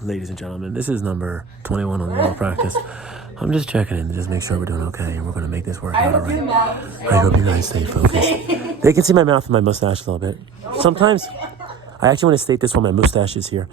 Ladies and gentlemen, this is number 21 on the law practice. I'm just checking in to just make sure we're doing okay and we're going to make this work out all right. I hope you guys stay focused. They can see my mouth and my mustache a little bit. Sometimes, I actually want to state this while my mustache is here.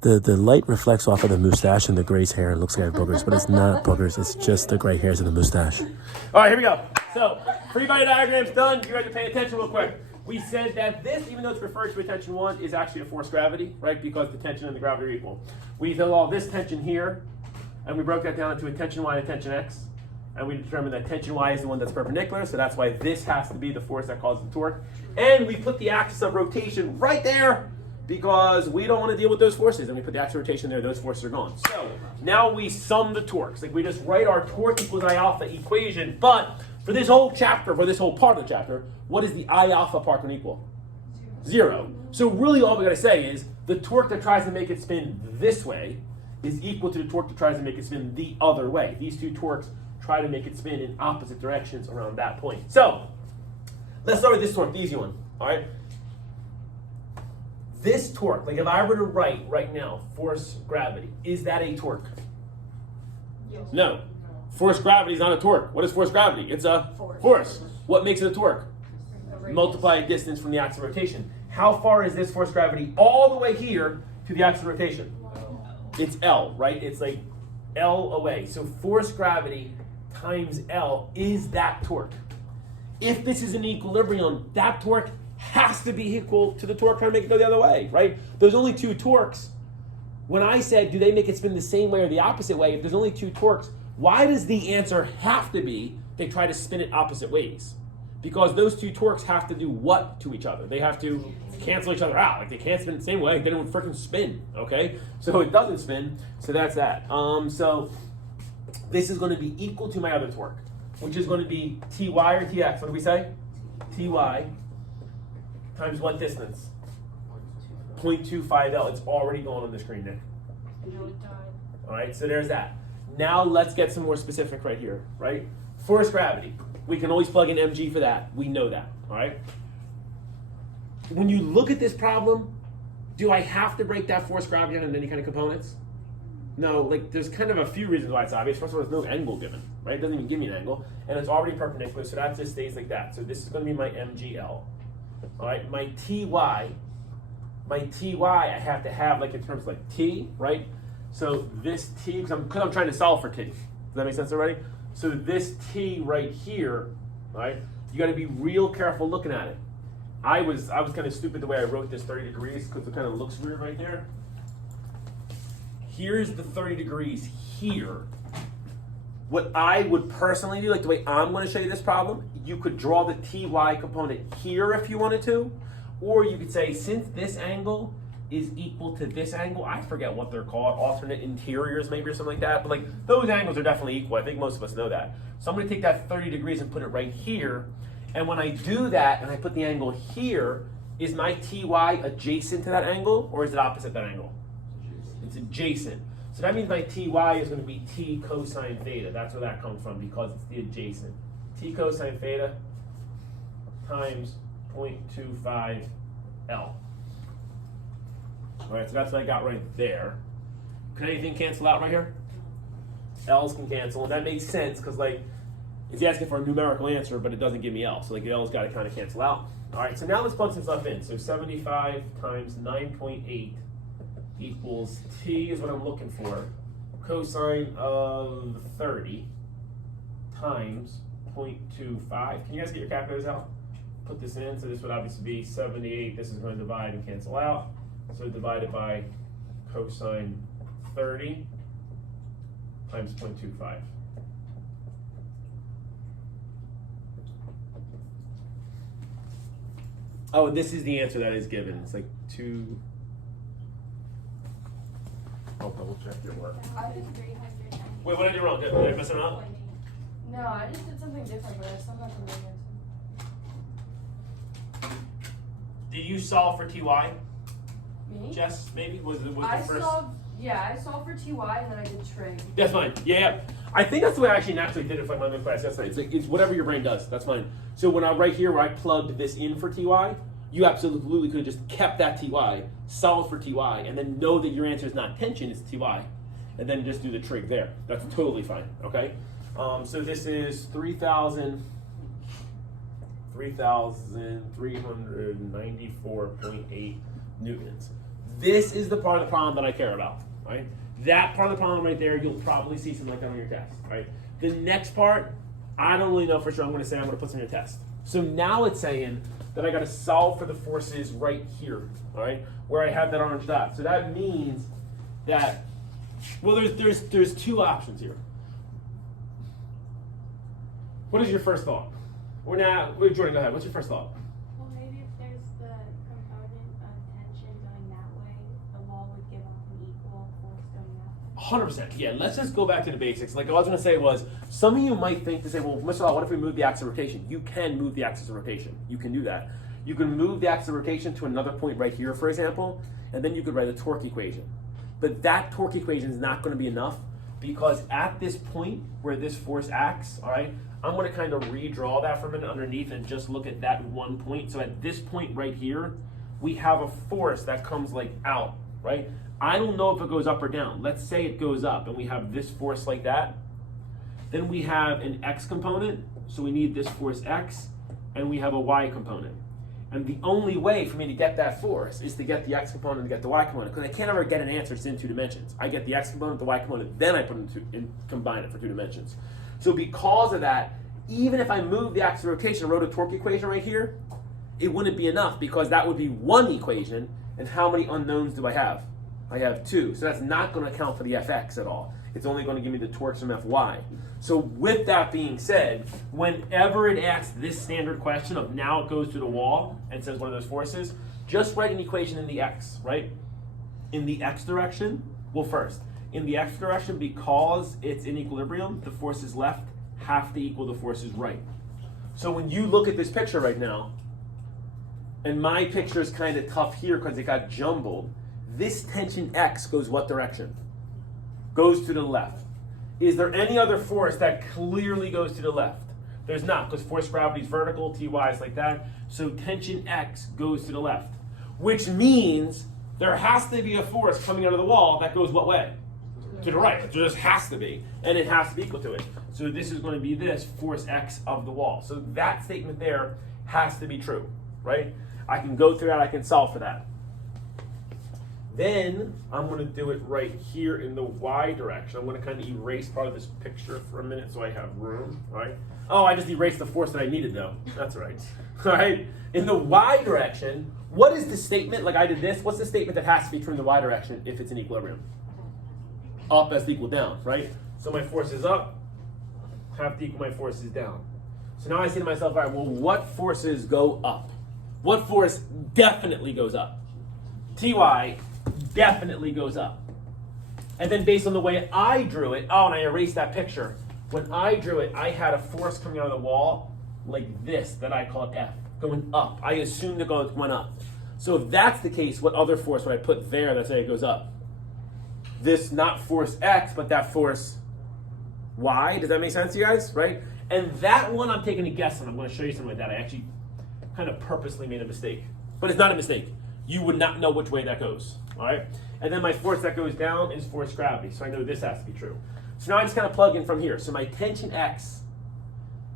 The light reflects off of the mustache and the gray hair. It looks like I have boogers, but it's not boogers. It's just the gray hairs of the mustache. All right, here we go. So, free body diagram's done. You guys to pay attention real quick. We said that this, even though it's referred to as tension 1, is actually a force gravity, right? Because the tension and the gravity are equal. We took all this tension here, and we broke that down into a tension Y and a tension X. And we determined that tension Y is the one that's perpendicular, so that's why this has to be the force that causes the torque. And we put the axis of rotation right there, because we don't want to deal with those forces, and we put the axis of rotation there, those forces are gone. So now we sum the torques. Like we just write our torque equals I alpha equation, but for this whole chapter, for this whole part of the chapter, what is the I alpha part going to equal? 0. So really all we got to say is the torque that tries to make it spin this way is equal to the torque that tries to make it spin the other way. These two torques try to make it spin in opposite directions around that point. So let's start with this torque, the easy one, all right? This torque, like if I were to write right now, force gravity, is that a torque? Yes. No. Force gravity is not a torque. What is force gravity? It's a force. What makes it a torque? Multiply distance from the axis of rotation. How far is this force gravity all the way here to the axis of rotation? It's L, right? It's like L away. So force gravity times L is that torque. If this is an equilibrium, that torque has to be equal to the torque trying to make it go the other way, right? There's only two torques. When I said, do they make it spin the same way or the opposite way? If there's only two torques, why does the answer have to be they try to spin it opposite ways? Because those two torques have to do what to each other? They have to cancel each other out. Like they can't spin the same way, they don't freaking spin, okay? So it doesn't spin, so that's that. So this is going to be equal to my other torque, which is going to be Ty or Tx. What do we say? Ty times what distance? 0.25 L. It's already going on the screen, Nick. All right, so there's that. Now let's get some more specific right here, right? Force gravity. We can always plug in mg for that. We know that, all right? When you look at this problem, do I have to break that force gravity down into any kind of components? No, like there's kind of a few reasons why it's obvious. First of all, there's no angle given, right? It doesn't even give me an angle, and it's already perpendicular, so that just stays like that. So this is going to be my mgl. All right, my ty, I have to have like in terms of like t, right? So this t, because I'm trying to solve for t. Does that make sense already? So this t right here, right? You got to be real careful looking at it. I was kind of stupid the way I wrote this 30 degrees because it kind of looks weird right there. Here's the 30 degrees here. What I would personally do, like the way I'm going to show you this problem, you could draw the ty component here if you wanted to, or you could say since this angle is equal to this angle, I forget what they're called, alternate interiors maybe or something like that, but like those angles are definitely equal. I think most of us know that. So I'm going to take that 30 degrees and put it right here, and when I do that and I put the angle here, is my ty adjacent to that angle or is it opposite that angle? It's adjacent. So that means my ty is going to be t cosine theta. That's where that comes from because it's the adjacent. T cosine theta times 0.25 L. All right, so that's what I got right there. Can anything cancel out right here? L's can cancel, and that makes sense because like it's asking for a numerical answer, but it doesn't give me L. So like the L's got to kind of cancel out. All right, so now let's plug some stuff in. So 75 times 9.8 equals t is what I'm looking for. Cosine of 30 times 0.25. Can you guys get your calculators out? Put this in. So this would obviously be 78. This is going to divide and cancel out. So divided by cosine 30 times 0.25. Oh, and this is the answer that is given. It's like 2. I'll double check your work. I did 390. Wait, what did I do wrong? Did I mess it up? No, I just did something different, but I still got the right answer. Did you solve for ty? Me? Jess, maybe? Was the I first? I solved for ty and then I did trig. That's fine. Yeah. I think that's the way I actually naturally did it for my math class. That's fine. It's whatever your brain does. That's fine. So when I right here where I plugged this in for ty, you absolutely could have just kept that Ty, solved for Ty, and then know that your answer is not tension, it's Ty. And then just do the trig there. That's totally fine, okay? So this is 3,394.8 newtons. This is the part of the problem that I care about, right? That part of the problem right there, you'll probably see something like that on your test, right? The next part, I don't really know for sure. I'm going to say I'm going to put some on your test. So now it's saying that I got to solve for the forces right here, all right, where I have that orange dot. So that means that, well, there's two options here. What is your first thought? Jordan, go ahead. What's your first thought? Well, maybe if there's the component of tension going that way, the wall would give off an equal force going up. 100%. Yeah, let's just go back to the basics. Like I was going to say was, some of you might think to say, well, Mr. Law, what if we move the axis of rotation? You can move the axis of rotation. You can do that. You can move the axis of rotation to another point right here, for example, and then you could write a torque equation. But that torque equation is not going to be enough because at this point where this force acts, all right, I'm going to kind of redraw that for a minute underneath and just look at that one point. So at this point right here, we have a force that comes like out, right? I don't know if it goes up or down. Let's say it goes up and we have this force like that. Then we have an x component, so we need this force x, and we have a y component. And the only way for me to get that force is to get the x component and get the y component, because I can't ever get an answer just in 2 dimensions. I get the x component, the y component, then I put it and combine it for 2 dimensions. So because of that, even if I move the axis of rotation and wrote a torque equation right here, it wouldn't be enough because that would be one equation, and how many unknowns do I have? I have 2, so that's not going to account for the fx at all. It's only going to give me the torques from Fy. So with that being said, whenever it asks this standard question of now it goes to the wall and says one of those forces, just write an equation in the x, right? In the x direction, well first, in the x direction, because it's in equilibrium, the forces left have to equal the forces right. So when you look at this picture right now, and my picture is kind of tough here because it got jumbled, this tension x goes what direction? Goes to the left. Is there any other force that clearly goes to the left? There's not, because force gravity is vertical, Ty is like that. So tension x goes to the left, which means there has to be a force coming out of the wall that goes what way? To the right. There just has to be, and it has to be equal to it. So this is going to be this force x of the wall. So that statement there has to be true, right? I can go through that, I can solve for that. Then I'm going to do it right here in the y direction. I'm going to kind of erase part of this picture for a minute so I have room, right? Oh, I just erased the force that I needed though. That's right. All right. In the y direction, what is the statement? Like I did this. What's the statement that has to be true in the y direction if it's in equilibrium? Up has to equal down, right? So my force is up, have to equal my forces down. So now I say to myself, all right, well, what forces go up? What force definitely goes up? Ty definitely goes up. And then based on the way I drew it, oh, and I erased that picture. When I drew it, I had a force coming out of the wall like this that I called F, going up. I assumed it went up. So if that's the case, what other force would I put there that say it goes up? This, not force X, but that force Y. Does that make sense to you guys, right? And that one I'm taking a guess on. I'm going to show you something like that. I actually kind of purposely made a mistake. But it's not a mistake. You would not know which way that goes, all right? And then my force that goes down is force gravity, so I know this has to be true. So now I just kind of plug in from here. So my tension X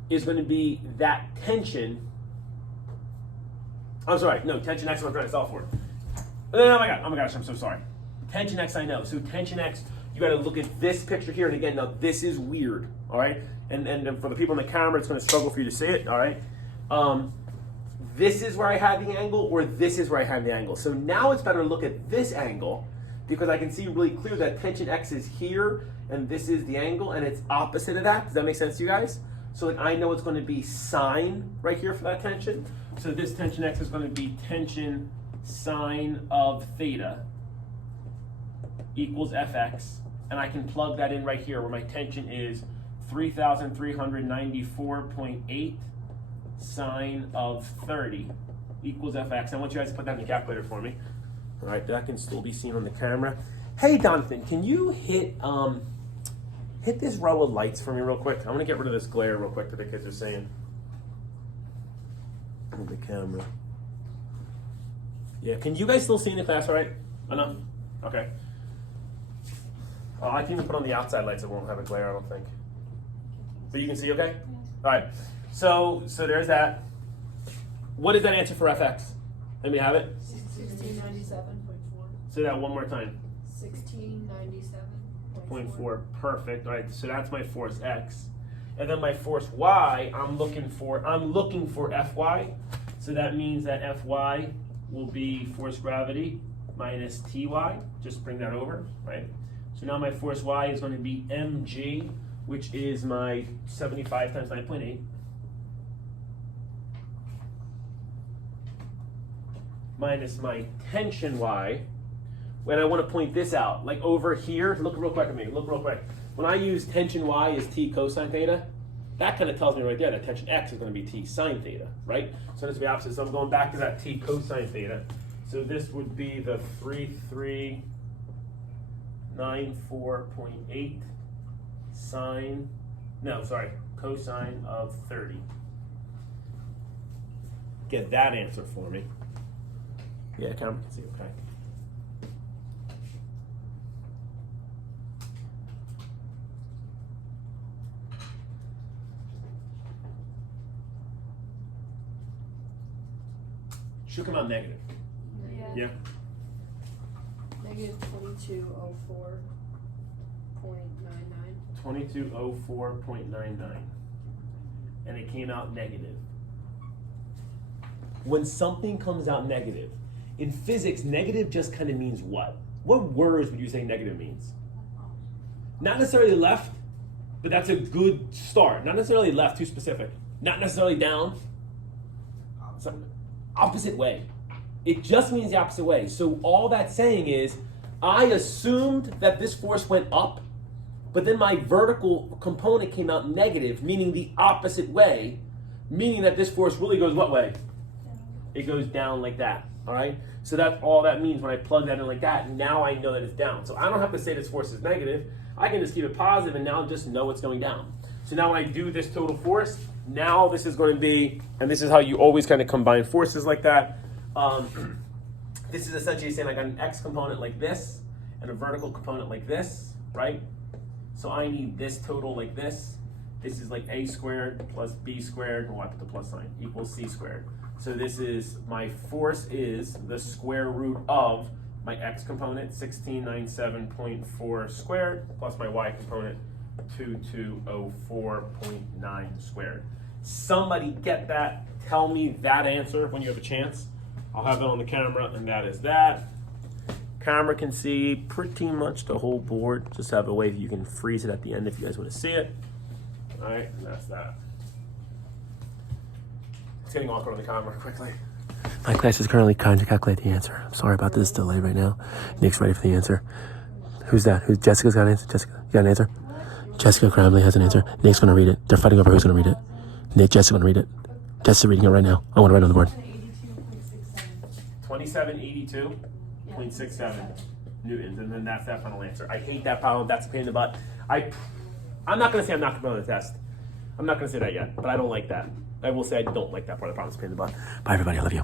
is going to be that tension. I'm sorry, no, tension X is what I'm trying to solve for. Oh my gosh, I'm so sorry. Tension X I know. So tension X, you got to look at this picture here. And again, now this is weird, all right? And for the people on the camera, it's going to struggle for you to see it, all right? This is where I had the angle, or this is where I had the angle. So now it's better to look at this angle because I can see really clear that tension X is here, and this is the angle, and it's opposite of that. Does that make sense to you guys? So like I know it's going to be sine right here for that tension. So this tension X is going to be tension sine of theta equals Fx, and I can plug that in right here where my tension is 3,394.8 sine of 30 equals Fx. I want you guys to put that in the calculator for me. All right, that can still be seen on the camera. Hey, Donovan, can you hit this row of lights for me real quick? I'm going to get rid of this glare real quick that the kids are saying on the camera. Yeah, can you guys still see in the class all right? Enough? Okay. I can even put on the outside lights, it won't have a glare, I don't think. But you can see okay? All right, so there's that. What is that answer for fx? Let me have it. 1697.4. Say that one more time. 1697.4. Perfect. All right, so that's my force x. And then my force y, I'm looking for Fy. So that means that Fy will be force gravity minus Ty. Just bring that over, right? So now my force y is going to be mg, which is my 75 times 9.8. Minus my tension y. When I want to point this out, like over here, look real quick at me, look real quick. When I use tension y as t cosine theta, that kind of tells me right there that tension x is going to be t sine theta, right? So it's the opposite. So I'm going back to that t cosine theta. So this would be the 3394.8 cosine of 30. Get that answer for me. Yeah, camera can see, okay. Should come out negative. Yeah. Negative 2204.99. 2204.99. And it came out negative. When something comes out negative, in physics, negative just kind of means what? What words would you say negative means? Not necessarily left, but that's a good start. Not necessarily left, too specific. Not necessarily down. So, opposite way. It just means the opposite way. So all that's saying is, I assumed that this force went up, but then my vertical component came out negative, meaning the opposite way, meaning that this force really goes what way? It goes down like that, all right? So that's all that means when I plug that in like that. Now I know that it's down. So I don't have to say this force is negative. I can just keep it positive and now just know it's going down. So now when I do this total force, now this is going to be, and this is how you always kind of combine forces like that. This is essentially saying I got an x component like this and a vertical component like this, right? So I need this total like this. This is like a squared plus b squared, well I put the plus sign, equals c squared. So this is, my force is the square root of my x component, 1697.4 squared, plus my y component, 2204.9 squared. Somebody get that, tell me that answer when you have a chance. I'll have it on the camera, and that is that. Camera can see pretty much the whole board. Just have a way that you can freeze it at the end if you guys want to see it. All right, and that's that. It's getting awkward on the camera quickly. My class is currently trying to calculate the answer. I'm sorry about this delay right now. Nick's ready for the answer. Who's that? Who's Jessica's got an answer? Jessica, you got an answer? Jessica Cramley has an answer. Nick's gonna read it. They're fighting over who's gonna read it. Nick, Jessica's gonna read it. Jessica's reading it right now. I want to write it on the board. 2782.67 newtons, and then that's that final answer. I hate that problem. That's a pain in the butt. I'm not going to say I'm not going to put on the test. I'm not going to say that yet, but I don't like that. I will say I don't like that part of the problem. It's a pain in the butt. Bye, everybody. I love you.